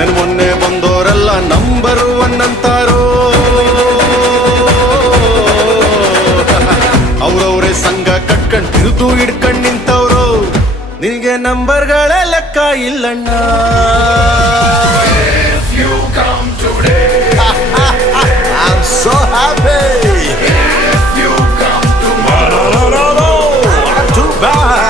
ನನ್ ಮೊನ್ನೆ ಬಂದೋರೆಲ್ಲ number one ಅಂತಾರೋ ಅವ್ರವ್ರೇ ಸಂಘ ಕಟ್ಕಂಡ್ ತಿರುತು ಹಿಡ್ಕಂಡ್ ನಿಂತವ್ರು ನಿನಗೆ ನಂಬರ್ಗಳೇ ಲೆಕ್ಕ ಇಲ್ಲಣ್ಣ so happy. I'm too bad.